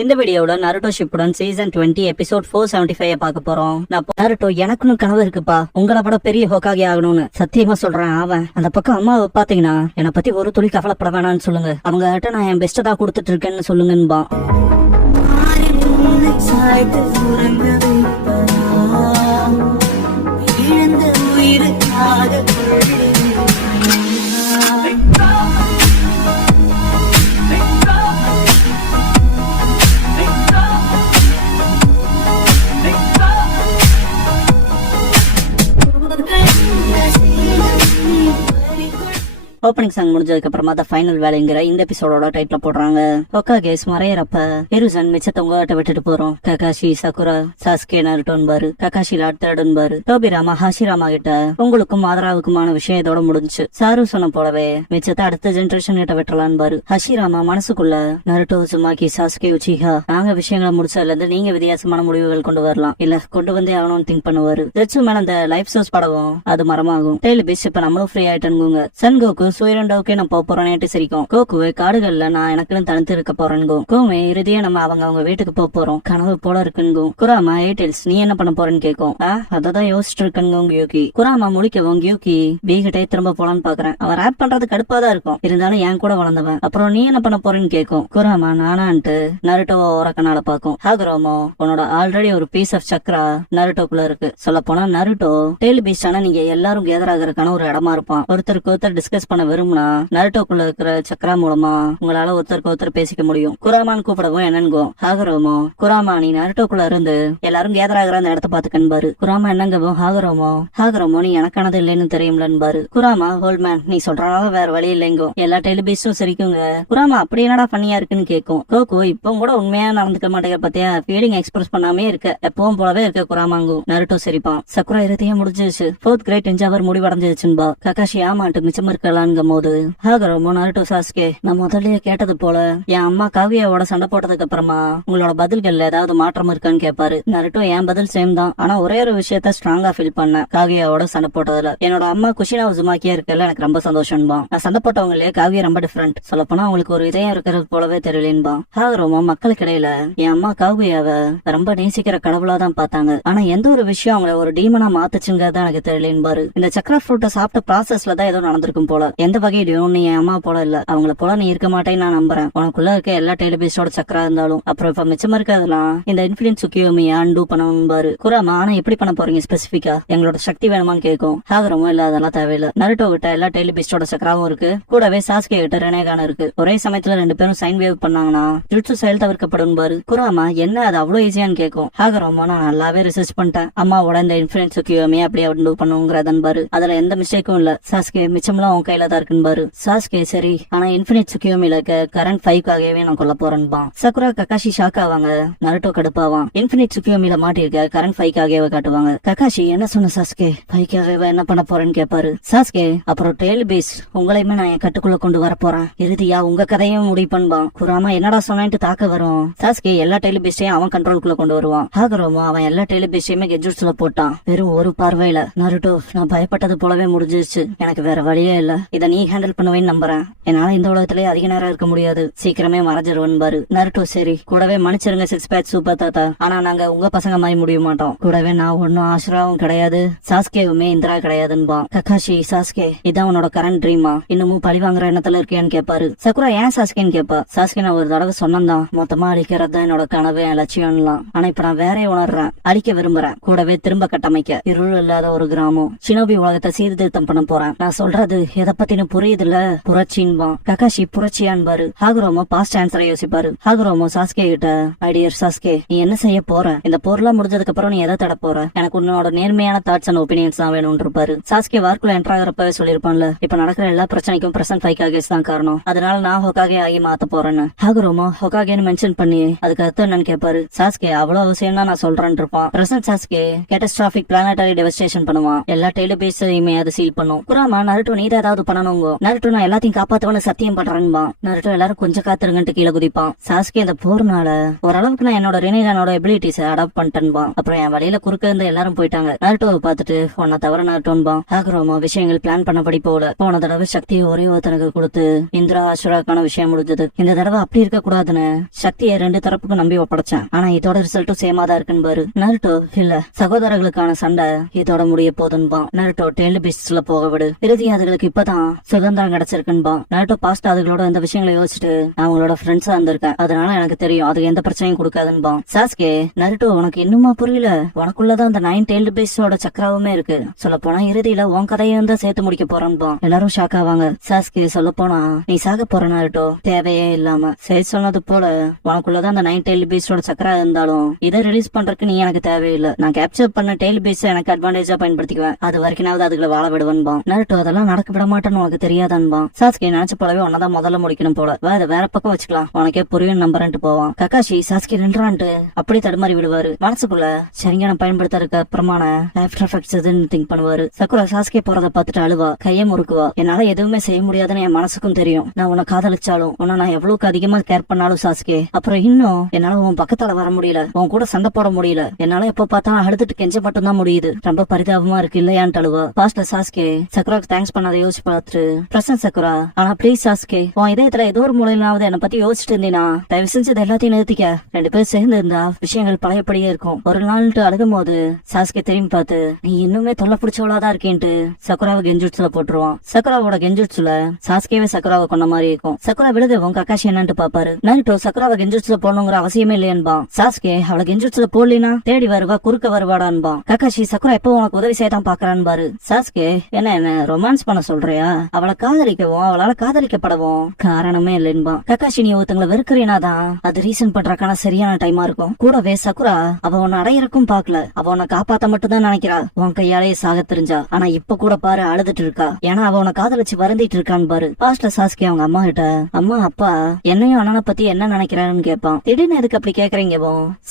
இந்த வீடியோல Naruto Shippuden season 20 episode 475 பார்க்க போறோம். நருட்டோ எனக்குன்னு கனவு இருக்குப்பா, உங்களை விட பெரிய ஹோக்காகி ஆகணும்னு சத்தியமா சொல்றேன். அவன் அந்த பக்கம் அம்மாவை பாத்தீங்கன்னா என்னை பத்தி ஒரு துளி கவலைப்பட வேணாம்னு சொல்லுங்க. அவங்க கிட்ட நான் என் பெஸ்ட் தான் கொடுத்துட்டு இருக்கேன்னு சொல்லுங்கன்பா. ஓப்பனிங் சாங் முடிஞ்சதுக்கு அப்புறமா தான் ஃபைனல் வேலைங்கிற இந்த எபிசோடோட டைட்டில போடுறாங்க. ஹோக்காகேஸ் மறையறப்ப ஹிருசன் மிச்சத்தை உங்ககிட்ட விட்டுட்டு போறோம். ககாஷி சகுரா சாஸ்கே நருட்டோன் பாரு, ககாஷி லாட்டன் பாரு, டோபிராமா ஹாஷிராமா கிட்ட உங்களுக்கும் ஆதராவுக்குமான விஷயம் இதோட முடிஞ்சு. சாரு சொன்ன போலவே மிச்சத்தை அடுத்த ஜெனரேஷன் கிட்ட விட்டுறலான்னு பாரு. ஹஷிராமா மனசுக்குள்ள நருட்டோ சுமாக்கி சாஸ்கே உச்சிஹா நாங்க விஷயங்களை முடிச்சதுல இருந்து நீங்க வித்தியாசமான முடிவுகள் கொண்டு வரலாம், இல்ல கொண்டு வந்தே ஆகணும்னு திங்க் பண்ணுவாரு. ஜெட்சு மேல அந்த லைஃப் சோர்ஸ் படவும் அது மரமாகும். டெய்லி பீச் இப்ப நம்மளும் ஃப்ரீ ஆயிட்டனுங்க. சன்கோக்கு சூரியண்டோக்கே நான் போறேன்னு சிரிக்கும். கோக்குவே காடுகள்ல நான் எனக்குன்னு தனித்து இருக்க போறேன்கும். கோமே இறுதியா நம்ம அவங்க வீட்டுக்கு போறோம், கனவு போல இருக்குங்கும். குராமா ஏர்டெல்ஸ் நீ என்ன பண்ண போறேன்னு கேட்கும். அததான் யோசிச்சுட்டு இருக்கனுங்க கியூகி. குராமா முடிக்கவும் கியூகி பீகிட்டே திரும்ப போலான்னு பாக்குறேன். அவன் ரேப் பண்றது கடுப்பாதான் இருக்கும், இருந்தாலும் என் கூட வளர்ந்தவன். அப்புறம் நீ என்ன பண்ண போறேன்னு கேட்கும். குராமா நானான்ட்டு நருட்டோ ஓரக்கனால பாக்கும். ஹாகுரோமோ உன்னோட ஆல்ரெடி ஒரு பீஸ் ஆஃப் சக்ரா நருட்டோக்குள்ள இருக்கு. சொல்ல போனா நருட்டோ டெய்லி பீச் ஆனா நீங்க எல்லாரும் கேதர் ஆகிறதுக்கான ஒரு இடமா இருப்பான். ஒருத்தருக்கு ஒருத்தர் டிஸ்கஸ் பண்ண விரும்புனா நருட்டோக்குள்ள இருக்கிற சக்ரா மூலமா உங்களால ஒருத்தருக்கு ஒருத்தர் பேசிக்க முடியும். குராமான்னு கூப்பிடவும் என்னங்கோ. ஹாகுரோமோ குராமா நீ நருட்டோக்குள்ள இருந்து எல்லாரும் கேதர் ஆகிற அந்த இடத்த பாத்துக்கன்பாரு. குராமா என்னங்கவும் ஹாகுரோமோ நீ எனக்கானது இல்லைன்னு தெரியும்லன்பாரு. குராமா ஹோல்மேன் நீ சொல்றனால வேற வழி இல்லைங்கோ. எல்லா டெலிபீஸும் சிரிக்குங்க. குராமா அப்படி என்னடா பண்ணியா இருக்குன்னு கேட்கும். கோகு இப்போ கூட உண்மையா நடந்துக்க மாட்டேங்க பாத்தியா, ஃபீலிங் எக்ஸ்பிரஸ் பண்ணாமே இருக்க, எப்பவும் போலவே இருக்க குராமாங்கு. நருட்டோ சிரிப்பான். சக்குரா இருத்தையும் முடிஞ்சிருச்சு. 4th great என்ஜாவர் முடிவடைஞ்சிருச்சுன்பா. ககாஷி ஆமாட்டு மிச்சம் இருக்கலாங்க போது ஹாகுரோமோ நருட்டோ சாஸ்கே நான் முதல்லயே கேட்டது போல என் அம்மா காவியாவோட சண்டை போட்டதுக்கு அப்புறமா உங்களோட பதில்கள்ல ஏதாவது மாற்றம் இருக்கான்னு கேட்பாரு. நருட்டோ என் பதில் சேம் தான், ஆனா ஒரே ஒரு விஷயத்த ஸ்ட்ராங்கா ஃபீல் பண்ண காவியாவோட சண்டை போட்டதுல என்னோட அம்மா குஷினா உசுமாக்கியா இருக்கல எனக்கு ரொம்ப சந்தோஷம்பா. நான் சண்டை போட்டவங்களே காவியா ரொம்ப டிஃபரெண்ட், சொல்ல போனா அவங்களுக்கு ஒரு இதயம் இருக்கிறது போலவே தெரியலேன்பா. ஹாகுரோமோ மக்களுக்கு இடையில என் அம்மா காவியாவை ரொம்ப நேசிக்கிற கடவுளாதான் பார்த்தாங்க, ஆனா எந்த ஒரு விஷயம் அவங்கள ஒரு டீமனா மாத்துச்சுங்கிறதா எனக்கு தெரியலேன்பாரு. இந்த சக்கர ஃப்ரூட்டை சாப்பிட்ட ப்ராசஸ்ல தான் ஏதோ நடந்திருக்கும் போல. எந்த வகையிலும் நீ என் அம்மா போல இல்ல, அவங்கள போல நீ இருக்க மாட்டேன்னு நான் நம்புறேன். உனக்குள்ள இருக்க எல்லா டெலிபீஸோட சக்கரா இருந்தாலும் அப்புறம் இப்ப மிச்சமா இருக்கிறதுலாம் இந்த இன்ஃபுளுன்ஸ் சுக்கியோமியா அன்டூ பண்ணணும்பாரு. குராமா ஆனா எப்படி பண்ண போறீங்க ஸ்பெசிபிக்கா, எங்களோட சக்தி வேணுமான்னு கேட்கும். ஹாகுரோமோ இல்ல அதெல்லாம் தேவையில்ல, நருட்டோ கிட்ட எல்லா டெலிபீஸோட சக்கராவும் இருக்கு, கூடவே சாஸ்கே கிட்ட ரெனேகான் இருக்கு. ஒரே சமயத்துல 2 பேரும் சைன் வேவ் பண்ணாங்கன்னா ஜுட்சு செயல் தவிர்க்கப்படும் பாரு. குராமா என்ன அது அவ்வளவு ஈஸியான்னு கேட்கும். ஹாகுரோமோ நான் நல்லாவே ரிசர்ச் பண்ணிட்டேன், அம்மாவோட இந்த இன்ஃபுளுன்ஸ் சுக்கியோமியா அப்படியே அன்டூ பண்ணுங்கிறதன் பாரு. அதுல எந்த மிஸ்டேக்கும் இல்ல சாஸ்கே, மிச்சம்லாம் உன் கையில தான் இருக்குன்னு பாரு. சாஸ்கே சரி, ஆனா இன்ஃபினிட் சுக்கியோமில கரண்ட் 5க்காகவே நான் கொல்ல போறேன்பா. சக்குரா ககாஷி ஷாக் ஆவாங்க. நருட்டோ கடுப்பாவான். இன்ஃபினிட் சுக்கியோமில மாட்டிருக்க கரண்ட் 5க்காகவே காட்டுவாங்க. ககாஷி என்ன சொன்ன சாஸ்கே, 5க்காகவே என்ன பண்ண போறேன்னு கேட்பாரு. சாஸ்கே அப்புறம் டெய்ல் பேஸ் உங்களையுமே நான் என் கட்டுக்குள்ள கொண்டு வர போறேன், இறுதியா உங்க கதையும் முடிப்பன்பா. குராமா என்னடா சொன்னான்ட்டு தாக்க வரும். சாஸ்கே எல்லா டெய்ல் பேஸையும் அவன் கண்ட்ரோலுக்குள்ள கொண்டு வருவான். ஹாகுரோமோ அவன் எல்லா டெய்ல் பேஸையுமே கெஜுட்ஸ்ல போட்டான். வெறும் ஒரு பார்வையில நருட்டோ நான் பயப்பட்டது போலவே முடிஞ்சிருச்சு, எனக்கு வேற வழியே இல்ல, இத நீ ஹேண்டில் பண்ணுவேன்னு நம்புறேன். என்னால இந்த உலகத்திலே அதிக நேரம் இருக்க முடியாது, சீக்கிரமே மறைஞ்சிருவன் பாரு. நருட்டோ சரி கூடவே மன்னிச்சிருங்க 6 பேட்ச் சூப்பர் தாத்தா, ஆனா நாங்க உங்க பசங்க மாதிரி முடிய மாட்டோம். கூடவே நான் ஒன்னும் ஆஷ்ராவும் கிடையாது, சாஸ்கேவுமே இந்திரா கிடையாதுன்பா. ககாஷி சாஸ்கே இதான் உன்னோட கரண்ட் ட்ரீமா, இன்னமும் பழி வாங்குற எண்ணத்துல இருக்கேன்னு கேட்பாரு. சக்குரா ஏன் சாஸ்கேன்னு கேட்பா. சாஸ்கே நான் ஒரு தடவை சொன்னதான், மொத்தமா அழிக்கிறது தான் என்னோட கனவு என் லட்சியம்லாம், ஆனா இப்ப நான் வேற உணர்றேன், அழிக்க விரும்புறேன், கூடவே திரும்ப கட்டமைக்க. இருள் இல்லாத ஒரு கிராமம், ஷினோபி உலகத்தை சீர்திருத்தம் பண்ண போறேன். நான் சொல்றது எதை பத்தின புரியுதுல, புரட்சின்பா. ககாஷி புரட்சியான்பாரு. ஹாகுரோமோ பாஸ்ட் ஆன்சரை யோசிப்பாரு. ஹாகுரோமோ சாஸ்கே கிட்ட ஐடியர் சாஸ்கே நீ என்ன செய்ய போற, இந்த போர்லாம் முடிஞ்சதுக்கு அப்புறம் நீ எதை தட போற, எனக்கு உன்னோட நேர்மையான தாட்ஸ் அண்ட் ஒப்பீனியன்ஸ் தான் வேணும்னு இருப்பாரு. சாஸ்கே வார்க்குள்ள என்டர் ஆகிறப்பவே சொல்லிருப்பான்ல, இப்ப நடக்கிற எல்லா பிரச்சனைக்கும் பிரசன்ட் 5க்காகே தான் காரணம், அதனால நான் ஹொக்காகே ஆகி மாத்த போறேன்னு. ஹாகுரோமோ ஹொக்காகேன்னு மென்ஷன் பண்ணி அதுக்கு அர்த்தம் என்னன்னு கேட்பாரு. சாஸ்கே அவ்வளவு அவசியம் தான் நான் சொல்றேன் இருப்பான். பிரசன்ட் சாஸ்கே கேட்டஸ்ட்ராபிக் பிளானட்டரி டெவஸ்டேஷன் பண்ணுவான், எல்லா டெலிபேஸையுமே அது சீல் பண்ணும். குராமா நருட்டோ நீ ஏதாவது பண்ணணுங்க. நருட்டோ நான் எல்லாத்தையும் காப்பாத்துவேன்னு சத்தியம் பண்றேன்பா. நருட்டோ எல்லாரும் கொஞ்சம் காத்துருங்கன்ட்டு கீழே குதிப்பான். சாஸ்கே அந்த போர்னால ஓரளவுக்கு நான் என்னோட ரினிகானோட எபிலிட்டிஸ் அடாப்ட் பண்ணிட்டேன்பா. அப்புறம் என் வழியில குறுக்க இருந்து எல்லாரும் போயிட்டாங்க. நருட்டோவை பார்த்துட்டு உன்னை தவிர நருட்டோன்பா. ஹாகுரோமா விஷயங்கள் பிளான் பண்ணபடி போல. போன தடவை சக்தியை ஒரே ஒருத்தனுக்கு கொடுத்து இந்திரா அசுராக்கான விஷயம் முடிஞ்சது. இந்த தடவை அப்படி இருக்க கூடாதுன்னு சக்தியை 2 தரப்புக்கும் நம்பி ஒப்படைச்சேன். ஆனா இதோட ரிசல்ட்டும் சேமா தான் இருக்குன்னு பாரு. நருட்டோ இல்ல சகோதரர்களுக்கான சண்டை இதோட முடிய போதுன்பா. நருட்டோ டெய்ல் பீஸ்ட்ல போக விடு. இறுதி அதுகளுக்கு இப்பதான் சுதந்திரம் கிடைச்சிருக்குன்பா. நருட்டோ பாஸ்ட் அதுகளோட இந்த விஷயங்களை யோசிச்சுட்டு அவங்களோட ஃப்ரெண்ட்ஸா இருந்திருக்கேன். அதனால எனக்கு தெரியும் அது எந்த பிரச்சனையும் கொடுக்காதுன்பா. சாஸ்கே நருட்டோ உனக்கு இன்னுமா புரியல? உனக்குள்ளதான் அந்த 9 டெய்ல்டு பீஸ்டோட சக்கராவுமே இருக்கு. சொல்ல போனா இறுதியில உன் கதையும் தான் சேர்த்து முடிக்க போறான்பா. எல்லாரும் ஷாக் ஆவாங்க. சாஸ்கே சொல்ல போனா நீ சாக போற நருட்டோ தேவையே இல்லாம. சரி சொன்னது போல உனக்குள்ளதான் அந்த 9 டெய்ல் பீஸ்டோட சக்கரா இருந்தாலும் இதை ரிலீஸ் பண்றதுக்கு நீ எனக்கு தேவையில்லை. நான் கேப்சர் பண்ண டெய்ல் பீஸ் எனக்கு அட்வான்டேஜா பயன்படுத்திக்குவேன். அது வரைக்கும்னாவது அதுகளை வாழ விடுவன்பா. நருட்டோ அதெல்லாம் நடக்க விட மாட்டேன்னு உனக்கு தெரியாதான்பா. சாஸ்கே நினைச்ச போலவே உன்னதான் முதல்ல முடிக்கணும் போல. வேற பக்கம் வச்சுக்கலாம், உனக்கே புரியும் நம்புறேன்ட்டு போவான். கக்காஷி சாஸ்கே நின்றான்ட்டு அப்படி தடுமாறி விடுவாரு. மனசுக்குள்ள சரிங்க நான் பயன்படுத்துறதுக்கு அப்புறமான ஆஃப்டர் எஃபெக்ட்ஸ் எதுன்னு திங்க் பண்ணுவாரு. சக்குரா சாஸ்கே போறத பார்த்துட்டு அழுவா, கையை முறுக்குவா. என்னால எதுவுமே செய்ய முடியாதுன்னு என் மனசுக்கும் தெரியும். நான் உன்னை காதலிச்சாலும் உன்னை நான் எவ்வளவுக்கு அதிகமா கேர் பண்ணாலும் சாஸ்கே, அப்புறம் இன்னும் என்னால உன் பக்கத்தால வர முடியல, உன் கூட சண்டை போட முடியல. என்னால எப்ப பார்த்தாலும் அழுதுட்டு கெஞ்ச மட்டும் தான் முடியுது. ரொம்ப பரிதாபமா இருக்கு இல்லையான்ட்டு அழுவா. பாஸ்ட்ல சாஸ்கே சக்குராக்கு தேங்க்ஸ் பண்ணாத யோசிச்சு பார்த்துட்டு பிரசன்ட் சக்குரா, ஆனா ப்ளீஸ் சாஸ்கே உன் இதயத்துல ஏதோ ஒரு மூலையிலாவது என்னை பத்தி யோசிச்சுட்டு இருந்தீனா தயவு செஞ்சு எல்லாத்தையும் நிறுத்திக்க. 2 பேர் சேர்ந்து இருந்தா விஷயங்கள் பழையபடியே இருக்கும். ஒரு நாள்ட்டு அழுகும் போது சாஸ்கே திரும்பி பார்த்து நீ இன்னுமே தொல்லை பிடிச்சவளாதான் இருக்கேன்ட்டு சக்குராவை கெஞ்சுட்ஸ்ல போட்டுருவான். சக்குராவோட கெஞ்சுட்ஸ்ல சாஸ்கேவே சக்குராவை கொண்ட மாதிரி இருக்கும். சக்குரா விழுகவும் கக்காஷி என்னன்ட்டு பாப்பாரு. நருட்டோ சக்குராவை கெஞ்சுட்ஸ்ல போடணுங்கிற அவசியமே இல்லையன்பா. சாஸ்கே அவளை கெஞ்சுட்ஸ்ல போடலினா தேடி வருவா, குறுக்க வருவாடான்பா. கக்காஷி சக்குரா எப்போ உனக்கு உதவி செய்யத்தான் பாக்குறான்னு பாரு. சாஸ்கே என்ன ரொமான்ஸ் பண்ண சொல்றியா? அவளை காதலிக்கவும் அவளால காதலிக்கப்படவும் காரணமே இல்லைன்பா. கக்காஷி நீ ஒருத்தங்களை வெறுக்கிறீனாதான் அது ரீசன் பண்றக்கான சரியான டைமா இருக்கும். கூடவே சக்குரா அவ உன்னை அடையறக்கும் பாக்கல, அவ உன்னை காப்பாத்த மட்டும் தான் நினைக்கிறா. உன் கையாலே சாக தெரிஞ்சா. ஆனா இப்ப கூட பாரு அழுதுட்டு இருக்கா. ஏன்னா அவ உன்னை காதலிச்சு வருந்திட்டு இருக்கான்னு பாரு. பாஸ்ட்ல சாஸ்கே அவங்க அம்மா கிட்ட அம்மா அப்பா என்னையும் அண்ணனை பத்தி என்ன நினைக்கிறான்னு கேட்பான். திடீர்னு எதுக்கு அப்படி கேக்குறீங்க?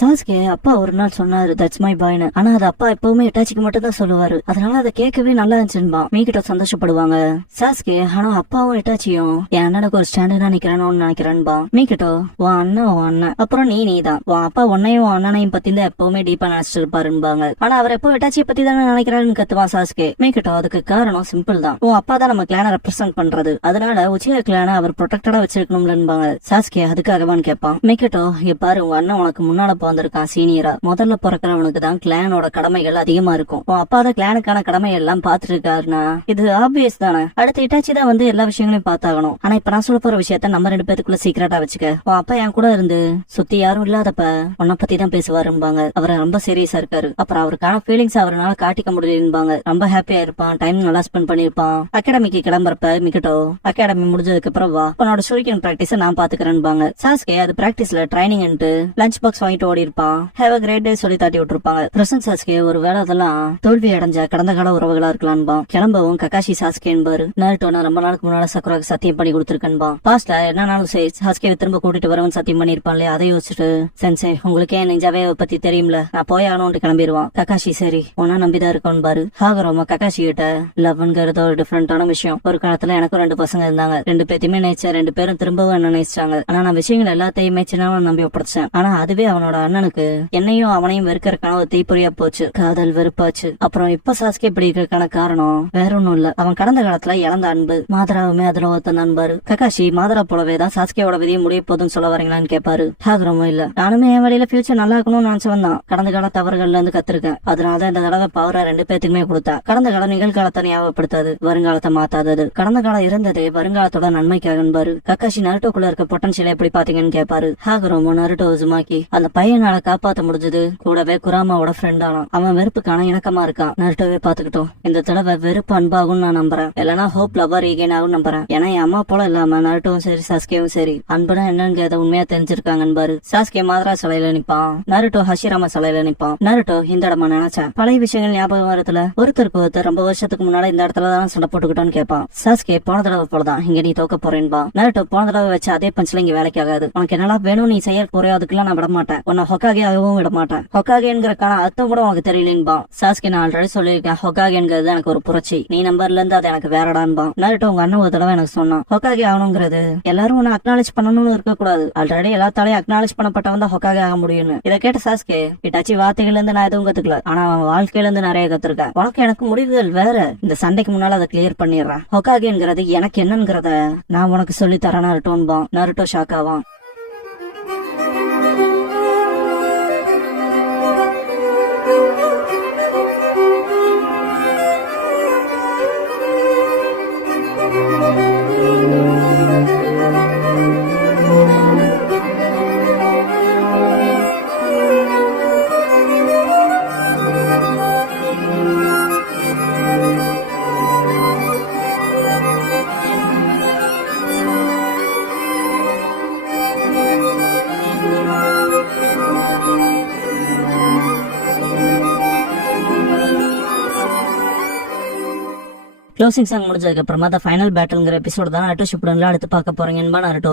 சாஸ்கே அப்பா ஒரு நாள் சொன்னாரு தட்ஸ் மை பாய்னு. ஆனா அது அப்பா எப்பவுமே இட்டாச்சிக்கு மட்டும் தான் சொல்லுவாரு. அதனால அதை கேட்கவே நல்லா இருந்துச்சுன்பா. மீகிட்ட சந்தோஷப்படுவாங்க. சாஸ்கே ஆனா அப்பாவும் இட்டாச்சியும் என் அண்ணனுக்கு ஒரு ஸ்டாண்டர்டா நிக்கிறானோன்னு நினைக்கிறேன்பா. மீகிட்டோ உன் அண்ணன் அப்புறம் நீதான் உன் அப்பா உன்னையும் உன் அண்ணனையும் பத்தி தான் எப்பவுமே டீப்பா நினைச்சிட்டு இருப்பாருன்பாங்க. ஆனா அவர் எப்போ இட்டாச்சியை பத்தி தானே நினைக்கிறாருன்னு கத்துவான் சாஸ்கே. மீகிட்டோ அதுக்கு காரணம் சிம்பிள் தான், உன் அப்பா தான் நம்ம கிளான ரெப்ரசென்ட் பண்றது. அதனால உச்சியா கிளான அவர் ப்ரொடெக்டடா வச்சிருக்கணும்லன்பாங்க. சாஸ்கே அதுக்காகவான்னு கேட்பான். மீகிட்டோ இங்க பாரு உன் அண்ணன் உனக்கு முன்னால பிறந்திருக்கான் சீனியரா. முதல்ல பிறக்கிறவனுக்கு தான் கிளானோட கடமைகள் அதிகமா இருக்கும். உன் அப்பா தான் கிளானுக்கான கடமை எல்லாம் பாத்துட்டு இருக்காருன்னா இது ஆப்வியஸ் தானே. அடுத்து இட்டாச்சி தான் வந்து எல்லா விஷயங்களையும் பார்த்தாகணும். ஆனா இப்ப நான் சொல்ல போற விஷயத்த நம்ம 2 பேத்துக்குள்ள சீக்கிரட்டா வச்சுக்க. உன் அப்பா என் கூட இருந்து சுத்தி யாரும் இல்லாதப்ப உன்னை பத்தி தான் பேசுவாரும்பாங்க. அவர் ரொம்ப சீரியஸா இருக்காரு. அப்புறம் அவருக்கான ஃபீலிங்ஸ் அவரால் காட்டிக்க முடியலன்பாங்க. ரொம்ப ஹாப்பியா இருப்பான், டைம் நல்லா ஸ்பெண்ட் பண்ணிருப்பான். அகாடமிக்கு கிளம்புறப்ப மிகிட்டோ அகாடமி முடிஞ்சதுக்கு அப்புறம் வா உன்னோட ஷூரிகன் பிராக்டிஸ் நான் பாத்துக்கிறேன்பாங்க. சாஸ்கே அது பிராக்டிஸ்ல ட்ரைனிங் லஞ்ச் பாக்ஸ் வாங்கிட்டு ஓடி இருப்பான். ஹேவ் அ கிரேட் டே சொல்லி தாட்டி விட்டுருப்பாங்க. பிரசன்ட் சாஸ்கே ஒரு வேலை அதெல்லாம் தோல்வி அடைஞ்ச கடந்த கால உறவுகளா இருக்கலான்பா. கிளம்பவும் கக்காஷி சாஸ்கே என்பாரு. நருட்டோ நான் ரொம்ப நாளுக்கு முன்னால சக்குராக்கு சத்தியம் பண்ணி கொடுத்துருக்கேன்பா. பாஸ்ட்ல என்னன்னாலும் சரி சாஸ்கே திரும்ப கூட்டிட்டு வரவன் சத்தியம் பண்ணிருப்பான் இல்லையா. அதை யோசிச்சுட்டு சென்சே உங்களுக்கே நெஞ்சாவே பத்தி தெரியும்ல, நான் போய் ஆகணும்னு கிளம்பிடுவான். கக்காஷி சரி உன்னா நம்பிதான் இருக்கோன்னு பாரு. ஹாகரோமா கக்காஷி கிட்ட லவ்ங்கிறது ஒரு டிஃபரெண்டான விஷயம். ஒரு காலத்துல எனக்கும் 2 பசங்க இருந்தாங்க. 2 பேத்தையுமே நினைச்சேன். 2 பேரும் திரும்பவும் என்ன நினைச்சாங்க. ஆனா நான் விஷயங்கள் எல்லாத்தையுமே சின்னவன் நம்பி ஒப்படைச்சேன். ஆனா அதுவே அவனோட அண்ணனுக்கு என்னையும் அவனையும் வெறுக்கிறதுக்கான ஒரு தீப்பொறியா போச்சு. காதல் வெறுப்பாச்சு. அப்புறம் இப்ப சாஸ்கே இப்படி இருக்கிறதுக்கான காரணம் வேற ஒண்ணும் இல்ல, அவன் கடந்த காலத்துல இழந்த அன்பு. மாதராவுமே அதுல ஒருத்தன் நண்பாரு. கக்காஷி மாதரா போலவே தான் சாஸ்கேவோட விதியை முடிய போதுன்னு சொல்ல வரீங்களான்னு கேட்பாரு. ஹாகரோமா இல்ல, நானுமே என் வழியில ஃபியூச்சர் நல்லா இருக்கணும்னு நினைச்சவன் தான். கடந்த கால தவறுகள்ல இருந்து கத்திருக்கேன். அதனாலதான் இந்த தடவை பவரை 2 பேத்துக்குமே கொடுத்தா. கடந்த கால நிகழ்காலத்தை ஞாபகப்படுத்தாது, வருங்காலத்தை மாத்தாதது. கடந்த காலம் இருந்தது வருங்காலத்தோட நன்மைக்காகன்பாரு. கக்காஷி நருட்டோக்குள்ள இருக்க பொட்டன்ஷியல் எப்படி பாத்தீங்கன்னு கேட்பாரு. ஹாகரோமோ நருட்டோ உசுமாக்கி அந்த பையனால காப்பாத்த முடிஞ்சது. கூடவே குராமாவோட ஃப்ரெண்ட் ஆனா அவன் வெறுப்புக்கான இணக்கமா இருக்கான். நருட்டோவே பாத்துக்கிட்டோம். இந்த தடவை வெறுப்பு அன்பாகும் நான் நம்புறேன். இல்லனா ஹோப் லவர் ஈகன் ஆகும் நம்புறேன். ஏன்னா என் அம்மா போல இல்லாம நருட்டோவும் சரி சாஸ்கேவும் சரி அன்புனா என்னன்னு உண்மையா தெரிஞ்சிருக்காங்கன்னு. சாஸ்கே மாதரா சிலையில நிப்பான். நருட்டோ ஹஷிராமா சிலையில நிப்பான். நருட்டோ இந்த இடமா நினைச்சேன் பழைய விஷயங்கள் ஞாபகம் வரத்துல ஒருத்தருக்கு ஒருத்தர் ரொம்ப வருஷத்துக்கு முன்னால இந்த இடத்துல தான் சண்டை போட்டுக்கிட்டோன்னு கேட்பான். சாஸ்கே போன தடவை போலதான் இங்க நீ தோக்க போறேன்பா. நருட்டோ போன தடவை வச்சு அதே பஞ்சில இங்க வேலைக்கு ஆகாது. உனக்கு என்னெல்லாம் வேணும் நீ செய்ய போறியோ அதுக்கெல்லாம் நான் விட மாட்டேன். உன்னை ஹொக்காகே ஆகவும் விட மாட்டேன். ஹொக்காகேங்கிறக்கான அர்த்தம் கூட உனக்கு தெரியலேன்பா. சாஸ்கே நான் ஆல்ரெடி சொல்லியிருக்கேன், ஹொக்காகேங்கிறது எனக்கு ஒரு புரட்சி. நீ நம்பர்ல இருந்து அது எனக்கு வேற பாருடான்பா. நருட்டோ உங்க அண்ணன் ஒரு தடவை எனக்கு சொன்னான், ஹொக்காகே ஆகணுங்கிறது எல்லாரும் உன்னை அக்னாலேஜ் பண்ணணும்னு இருக்க கூடாது, ஆல்ரெடி எல்லாத்தாலையும் அக்னாலேஜ் பண்ணப்பட்டவன் தான் ஹொக்காகே ஆக முடியும்னு. இதை கேட்ட சாஸ்கே, இட்டாச்சி வார்த்தைகள்ல இருந்து நான் எதுவும் கத்துக்கல, ஆனா அவன் வாழ்க்கையில இருந்து நிறைய கத்துருக்கேன். உனக்கு எனக்கு முடிவுகள் வேற, இந்த சண்டைக்கு முன்னால அதை கிளியர் பண்ணிடுறேன். ஹொக்காகேங்கிறது எனக்கு என்னங்கிறத நான் உனக்கு சொல்லி தரேன் நருட்டோன்பா. நருட்டோ ஷாக் ஆவான். க்ளோசிங் சாங் முடிஞ்சதுக்கு அப்புறமா ஃபைனல் பேட்டில்ங்கிற எபிசோட் தான் நருட்டோ ஷிப்புடன்ல அடுத்து பார்க்க போறீங்க. நருட்டோ